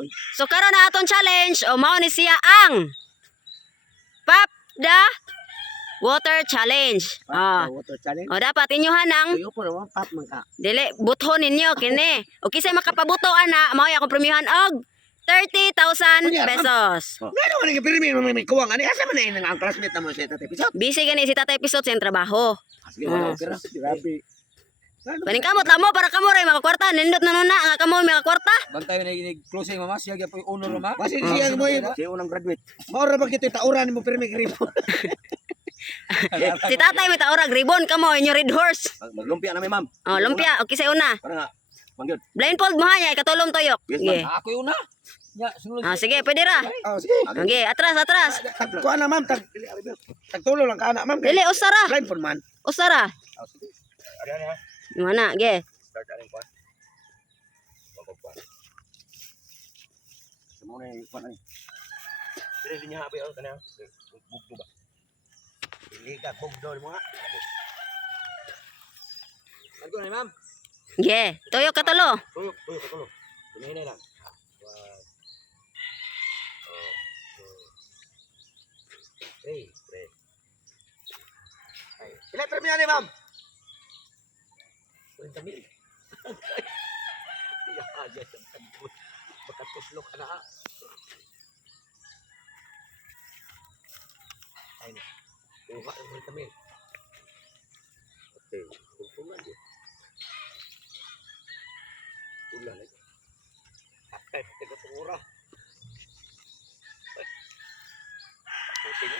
oy. So karon na aton challenge o mao ni siya ang Pop the Water Challenge. Water challenge. O dapat inyohan ang Tuyo po naman pop man ka. dili buton ninyo kini. O kisay makapabuto ana mao akong premiuhan og 30,000 pesos. Ngano man nga pirmi mo may kuwang ani asa man na ang classmate na mo sa tatay pisot. Busy gani si Tatay Pisot sa iyang trabaho. Sige wala pera. Grabe. Kaning kamot lamo para kamo ray mga kwarta nindot na nuna nga kamo mga kwarta. Bantay na ginig closing mama siya gyapon owner mama. Basi siya mo siya unang graduate. Mao ra ba kita tauran mo pirmi gripo. Si Tatay may taorag ribbon kamo inyo red horse. Maglumpia na may ma'am. Oh, lumpia o kisay una. Para nga. Mangyod. Blindfold mo ha niya katulong toyok. Yes, Sige. Ako yung una. Ya, sunod. Sige, pwede ra. Oh, sige. Okay, atras. Kuha na ma'am tag tagtulo lang ka na ma'am. Dili usara. Blind phone man. Usara. Oh, sige. Ari ha. Mana, ge. Start aning kuan. Magkuan. Semua ni kuan ni. Dire niya habi ang kana. Bugdo ba? Ligat bugdo mo nga. Ano na ma'am? Ge, toyok katulo. Tuyok katulo. Hinay lang. Hey, pre. Ay, ilan terminal ni ma'am? 30,000. Ya aja sampai bakat tuslok anak. Ay, buka ng 30,000. Okay, kumpulan dia. Tulah lagi. Ay, teka tumura. Pusing.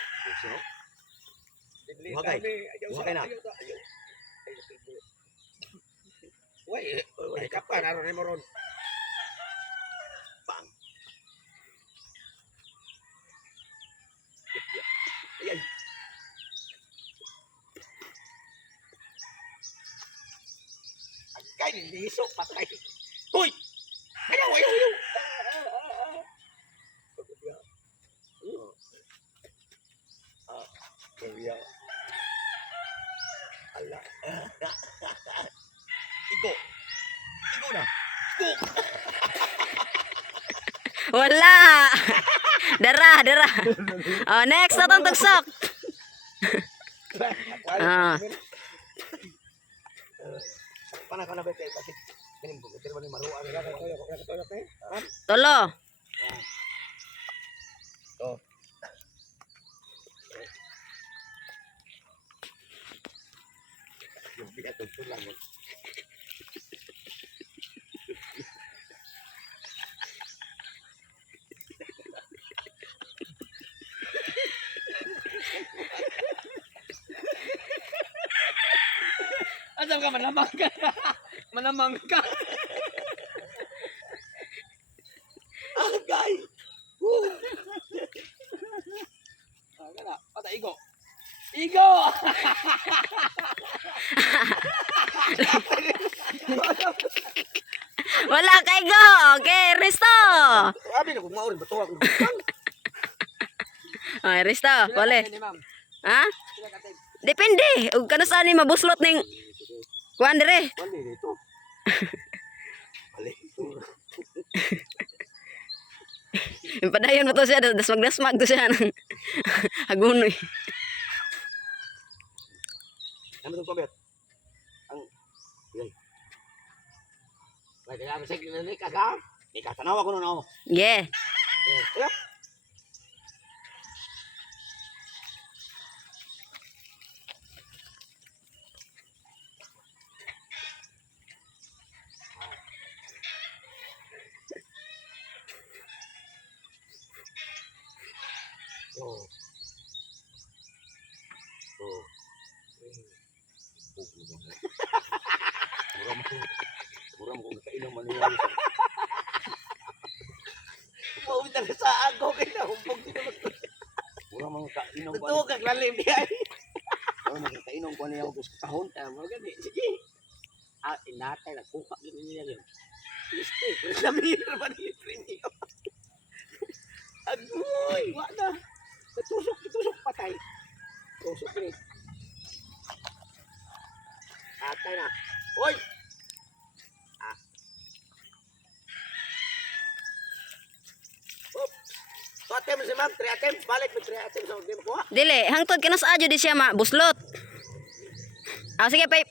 Buhagay. Buhagay na. Wait, kapan naroon ni Moron? Bang. Ayan. Agay, nilisok, patay. Uy! Ayaw! Kaya ala Igo na Wala. Dara. Oh, next na tong tugsok. Pana ka na ba kayo bakit ganun po pero ni maruan nila Tolo. to yung bigat ito lang Asam ka manamang ka. Manamang ka. agay Kana, pata igo. Igo. Wala kay go. Okay, Risto. sabi na kung maurin ba to ako Okay, Risto, pole. Ni ma'am. Ha? Sila katay. Depende. Ug kano saan ni mabuslot ning kuan dire. Wali dito. Wali. Padayon mo to siya, dasmag to siya ng hagunoy. Ano itong pabet? Ang... Yay. Pwede ka masig na ni kaka? Ikatanaw ako nun ako. Yeah. Yeah. Oh. Mura mo kung kailang maniwala. Mauwi na sa ako kaya na humpog din naman. Mura mo kainom ko. Ito kang lalim di ay. Mura mo kainom ko niya ako sa kahon. Mura gani. Sige. Inatay na kuha gini niya yun. Iste. Lamir ba ni premium? Agoy. Wala. Tusok patay. Tusok ni. Atay na. Oy! attempts si ma'am, 3 attempts, balik may 3 attempts sa game ko. Dili, hangtod ka na sa adyo di siya buslot. Sige, 5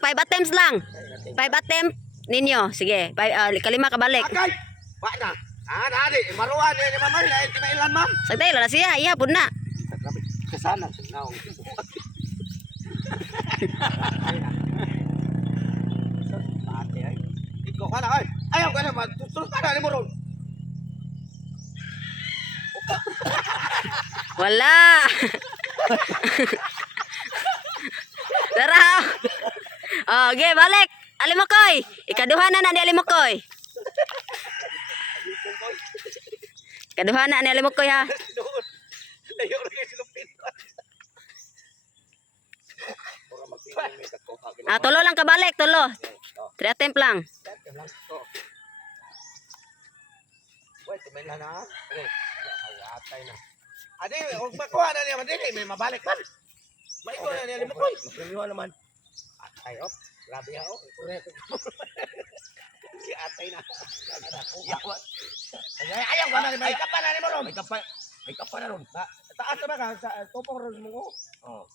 attempts lang. 5 attempt ninyo. Sige, kalima ka balik. Agay! Ba na. Nadi, maruan ni ma'am, ay kinailan ma'am. Sagday, na siya. Iya, pud na. Grabe, kasana sa naong. Ate ay. Ikaw ka na ay. Ayaw ka na man. Tutulog ka na ni mo ron. Wala. Tara. Okay, balik. Alimokoy. Ikaduha na ni Alimokoy. Ikaduha na ni Alimokoy ha. Layo ra kay silupin. Ora magpili may katko. Tulo lang ka balik, tulo. 3 attempt lang. Wait, tumay na na. Okay. Atay na. Adi, og makuha na niya man dili, may mabalik man. May ko na niya limo koy. Magpiliwan naman. Atay op. Grabe ha oh. Correct. Si atay na. Yawa. Ayaw ka na ni may kapa na ni mo ron. May kapa na ron. Taas na ba ka sa topong ron mo ko? Oh.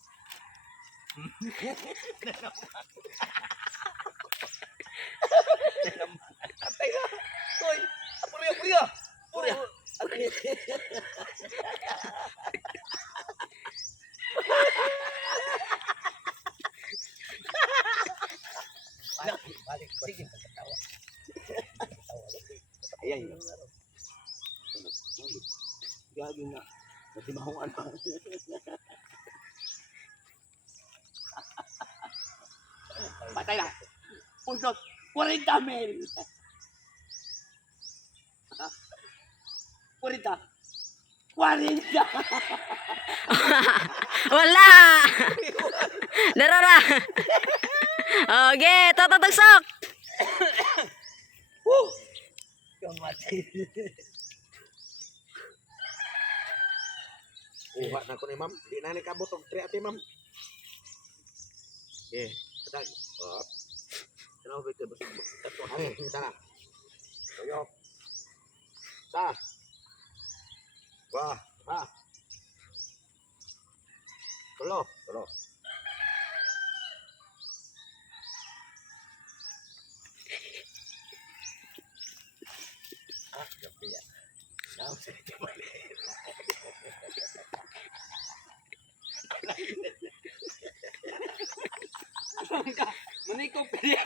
Atay na. Koy. Apurya. Purya. Balik. Sige, katawa. Ayan. Gagi na. Kasi mahuan pa. Patay na. Pundot. 40 mil. 40. Wala. Darara. Okay, tatagsok. Kamati. Uha na ko ni ma'am. Di na ni kabot og 3 ate ma'am. Okay, patag. Oh. Ano ba ito? Tato hangin. Sana. Tuyok. Sa. Wah. Ha. Tulo. Gabi ya. Now, Maniko pediya.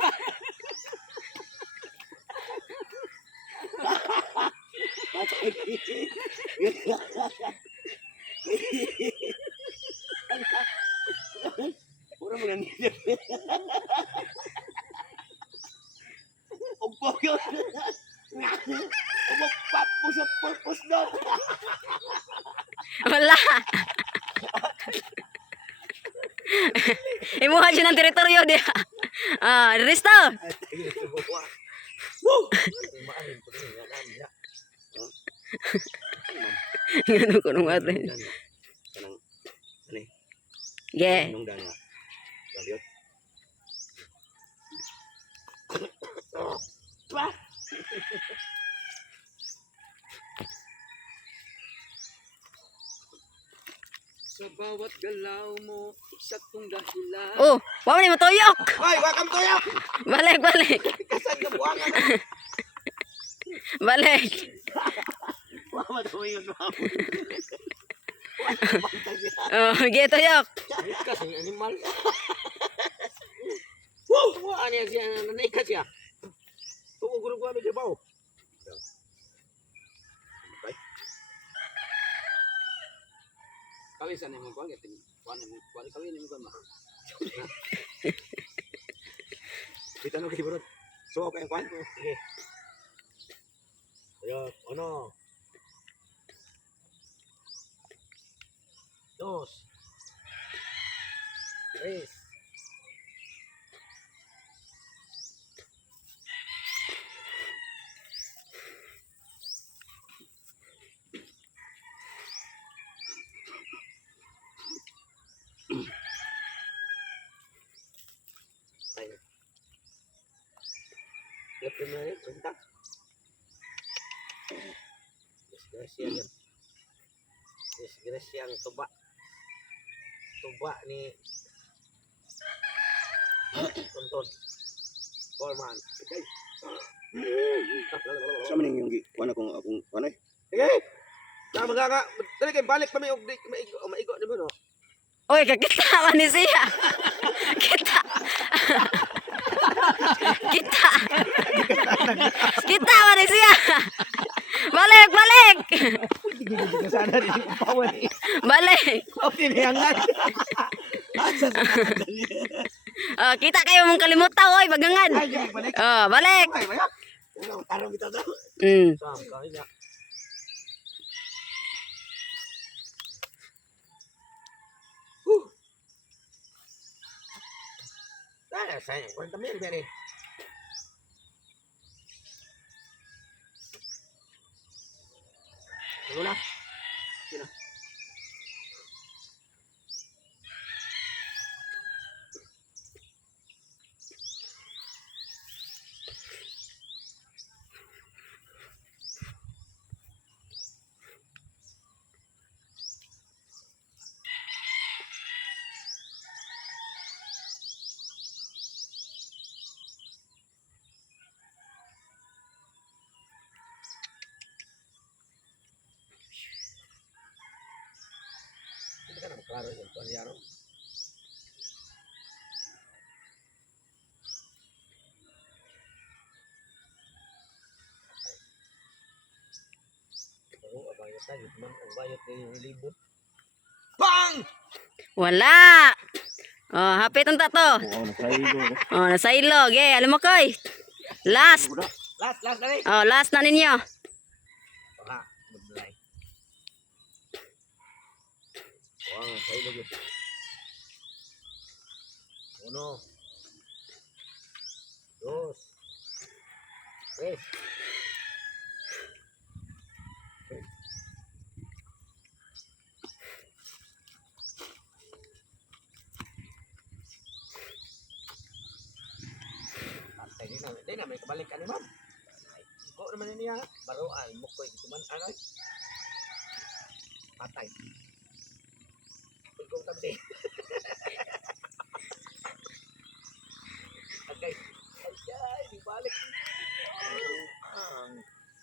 pura mga nilip. Ugpog yun. Umagpat mo sa purpose doon. Wala. Imuha siya ng teritoryo dia. Risto. Woo! Ano ko nung ate. Yeah. Nung dana. Lalyot. Sa bawat galaw mo, isa kong dahilan. Oh, wow ni matuyok. Hoy, welcome to you. Balik. Kasan ka buwangan. Balik. Mama daw yun, mama. Okay, tuyok. Kasi animal. Woo! Ano yan siya? Nanay ka siya. Tumugurog ko kami siya ba? Kawisan mo ko, gating. Kuan kawin mo ko ma. Kita no kay Burot. So okay kwan. Sige. Ayo, ano? Dos. Tres. Ayo. La primera cuenta. Desgracia. Mrs. Gracie ang tuba. Tuba ni Tuntun. Foreman. Okay. Sa maning yung kuan akong kuan ay. Sige. Na mga dali kay balik pa may maigo di ba no? Oy, kakita man ni siya. Kita. Kita. Kita man ni siya. Balik, balik. Sana di pawan. Balik. Okay na yan. Oh, kita kayo mong kalimutan oy, bagangan. Ay, balik. Oh, balik. Ay, bayak. Tarong kita daw. Mm. Sam, kaya. Sayang, kwenta mo yan, Benny. Ano na? Sino? Hindi ka na maklaro yun. Kung ano yan, no? Pero, abayot tayo. Abayot na yung libot. Bang! Wala. Oh, hapit ang tato. Oo, nasaigo. Oh, nasa ilog. Eh, alam mo koy. Last. Last na rin. Oh, last na ninyo. Baka, maglay. Wow, sa ilog yun. Uno. Dos. Tres. Patay din na may kabalikan ni ma'am. Ko naman niya, baruan mo ko ito man ano. Patay. Pagkong tabi. Okay. Ay, di balik.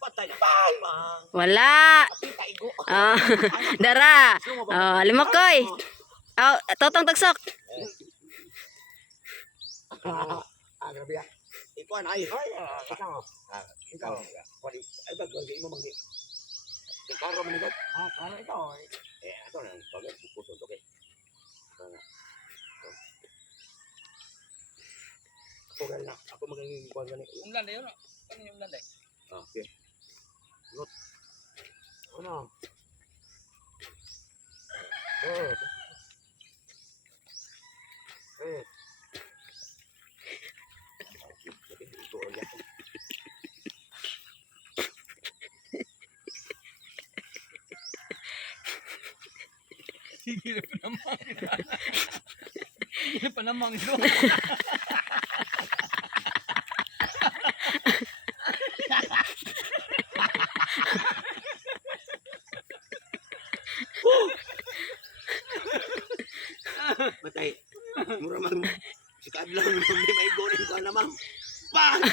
Patay. Bang! Bang! Wala. Kita igo. Oh, dara. Oh, alam mo koy. Oh, totong tagsok. Grabe ah. Ikaw na ay. Ikaw. Ikaw. Wali. Ay ba gawin mo mangi. Ikaw ro manigot. Karo ikaw. Ato na pagod puso to kay. Ako na. Ako maging kuan gani. Umlan na yun. Ano yung umlan na? Okay. Lot. Ano? Eh. Eh. Ito ulit. Sige na pa naman. Sige na pa naman ito. Matay. Mura man. Si Kadlaw mo may maigonin ko na ma'am. Bang!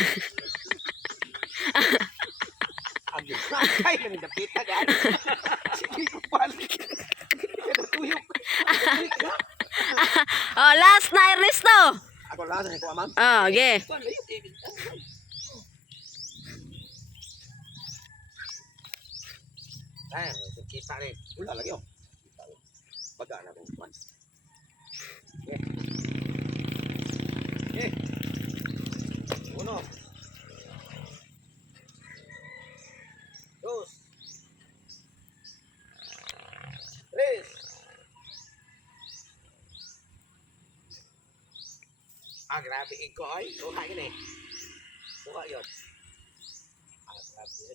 Agad. Ay, kami dapita gan. Sige ko balik. Kada tuyok. Oh, last na Ernesto. Ako lahat na ko ma'am. Oh, okay. Kuan layo David. Ay, kita rin. Wala lagi oh. Baga na kung kuan. Eh. Uno. Dos. Tres. Grabe ikaw ay. Kuha yun eh. Kuha yun. Grabe.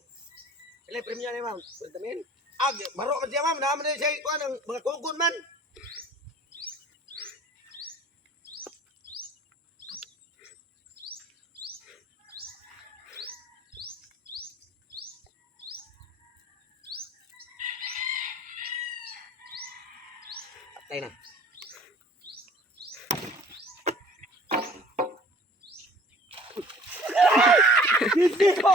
Ilan premium na ma'am? Kwenta mo yun? Baro ka siya ma'am. Naman na siya kuha ng mga kugon man. Patay na. Hindi ko.